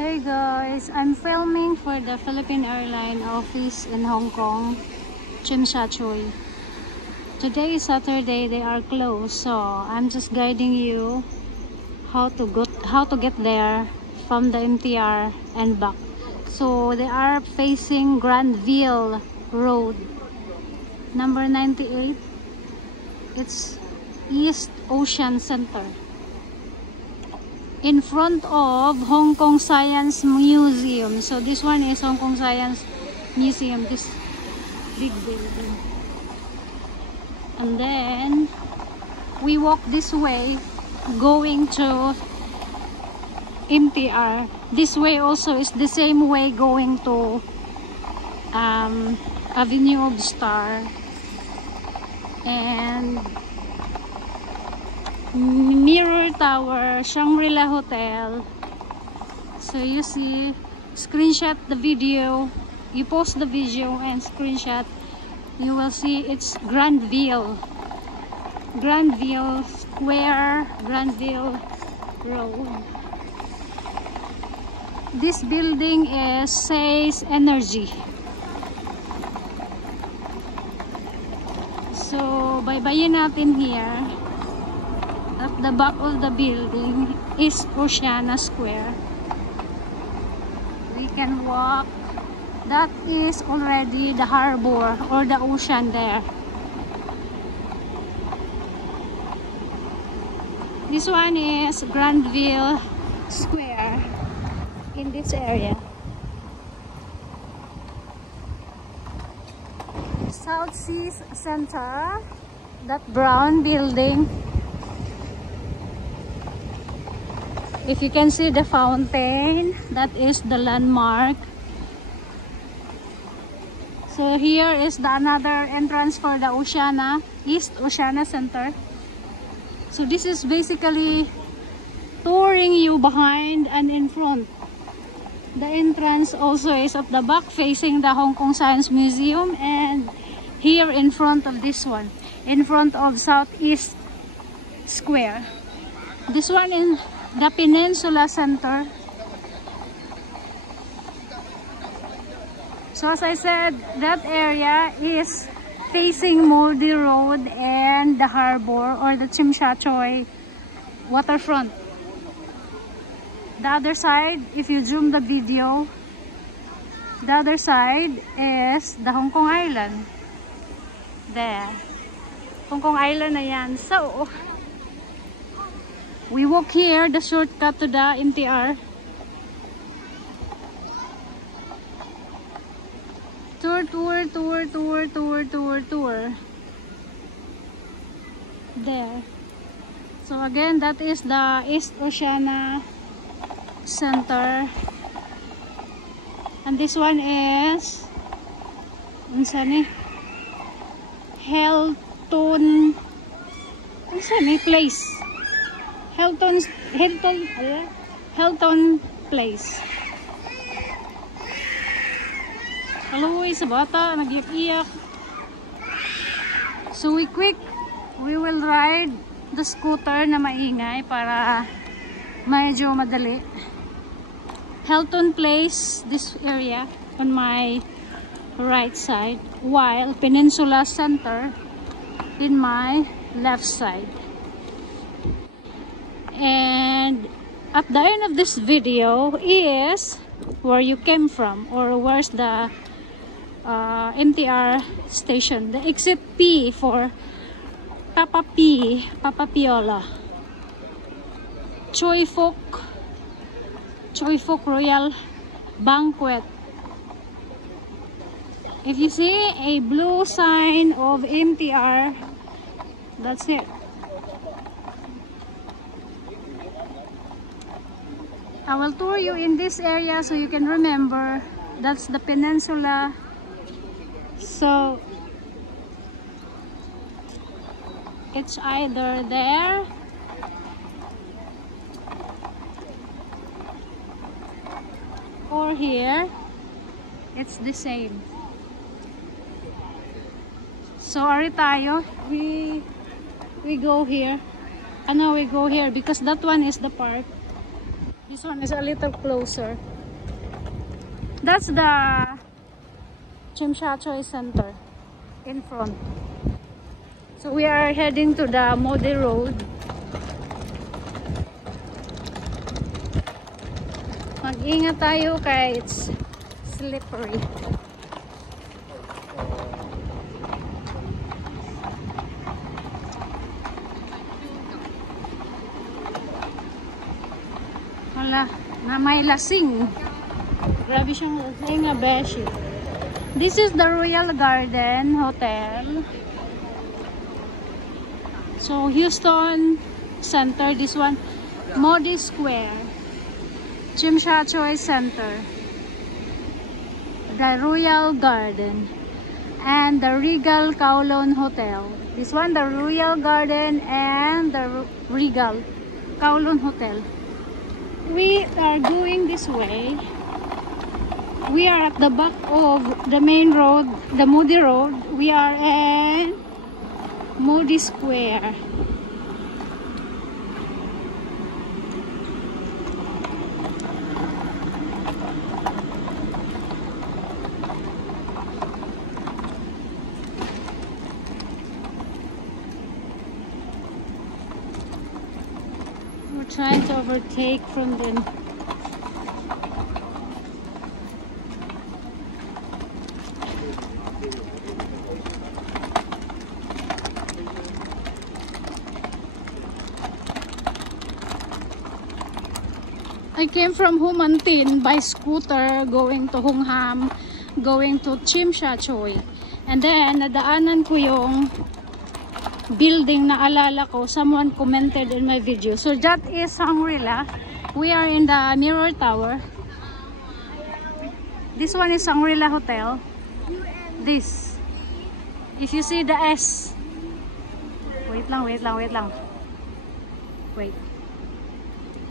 Hey guys, I'm filming for the Philippine Airlines office in Hong Kong, Tsim Sha Tsui. Today is Saturday, they are closed, so I'm just guiding you how to get there from the MTR and back. So they are facing Grandville Road, number 98. It's East Ocean Center, in front of Hong Kong Science Museum. So this one is Hong Kong Science Museum, this big building. And then we walk this way going to MTR. This way also is the same way going to Avenue of Star and Mirror Tower, Shangri-La Hotel. So you see, screenshot the video, you post the video and screenshot, you will see it's Grandville Square, Grandville Road. This building says Energy. So baybayin natin here. At the back of the building is Oceana Square. We can walk. That is already the harbor or the ocean there. This one is Grandville Square in this area. South Seas Center, that brown building. If you can see the fountain, that is the landmark. So here is another entrance for the Oceana, East Oceana Center. So this is basically touring you behind and in front. The entrance also is at the back facing the Hong Kong Science Museum, and here in front of this one, in front of Southeast Square. This one in the Peninsula Center. So as I said, that area is facing Moldy Road and the harbor or the Tsim Sha Tsui waterfront. The other side, if you zoom the video, the other side is the Hong Kong Island. There. Hong Kong Island na yan. So we walk here, the shortcut to the MTR. Tour. There. So again, that is the East Oceana Center. And this one is Hilton Place. Hilton Place. Kaluoy sa bata, nag-iyak-iyak. So we will ride the scooter na maingay para medyo madali. Hilton Place, this area on my right side, while Peninsula Center in my left side. And at the end of this video is where you came from, or where's the MTR station, the exit P for Papa Piola, Choy Fook Royal Banquet. If you see a blue sign of MTR, that's it. I will tour you in this area so you can remember. That's the Peninsula. So it's either there or here. It's the same. So ari tayo, we go here. And now we go here because that one is the park. This one is a little closer. That's the Tsim Sha Tsui Center in front. So we are heading to the Modi Road. Mag-ingat tayo kaya it's slippery. Wala, na may lasing. Grabe siyang lasing na beshi. This is the Royal Garden Hotel. So Houston Center, this one, Modi Square, Tsim Sha Tsui Center, the Royal Garden, and the Regal Kowloon Hotel. This one, the Royal Garden and the Regal Kowloon Hotel. We are going this way. We are at the back of the main road, the Modi Road. We are in Modi Square. We're trying to overtake from them. I came from Humantin by scooter going to Hung Ham, going to Tsim Sha Tsui. And then, nadaanan ko yung building na alala ko. Someone commented in my video. So, that is Shangri-La. We are in the Mirror Tower. This one is Shangri-La Hotel. This. If you see the S. Wait lang. Wait.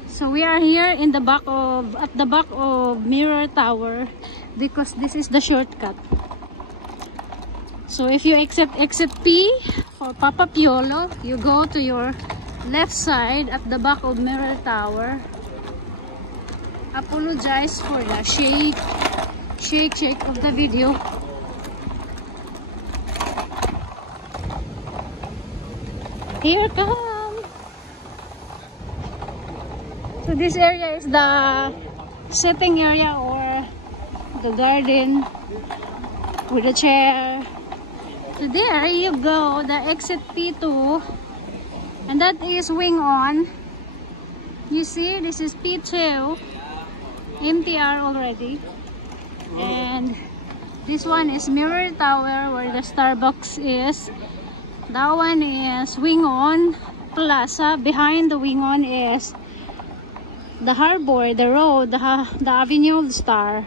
So we are here in the back of, at the back of Mirror Tower because this is the shortcut. So if you exit P for Papa Piolo, you go to your left side at the back of Mirror Tower. Apologize for the shake of the video. Here comes. So this area is the sitting area or the garden with a chair. So there you go, the exit P2, and that is Wing On. You see, this is P2, MTR already, and this one is Mirror Tower where the Starbucks is. That one is Wing On Plaza. Behind the Wing On is the harbor, the road, the Avenue of the Star.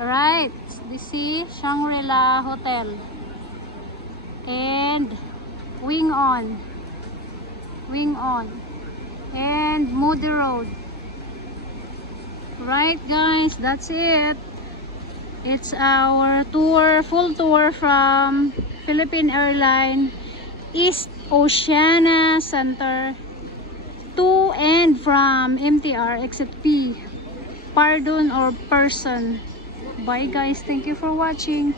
Alright, this is Shangri-La Hotel and Wing On, and Modi Road. Right guys, that's it. It's our tour, full tour from Philippine Airlines East Oceania Center to and from MTR exit P, Pardon or Person. Bye guys, thank you for watching.